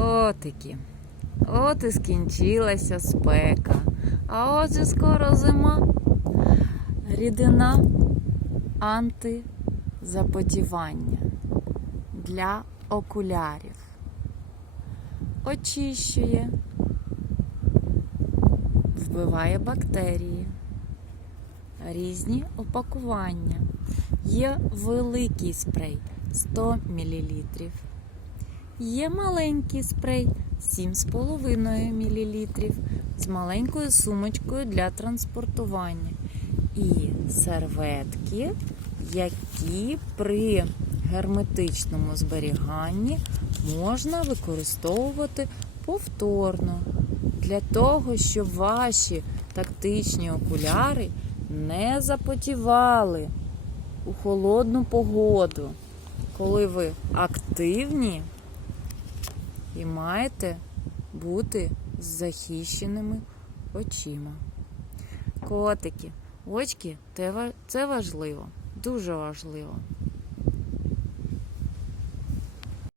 Котики. От і скінчилася спека. А отже скоро зима. Рідина антизапотівання для окулярів. Очищує, вбиває бактерії, різні опакування. Є великий спрей 100 мл. Є маленький спрей 7,5 мл з маленькою сумочкою для транспортування. І серветки, які при герметичному зберіганні можна використовувати повторно для того, щоб ваші тактичні окуляри не запотівали у холодну погоду, коли ви активні і маєте бути з захищеними очима. Котики, очки це важливо, дуже важливо.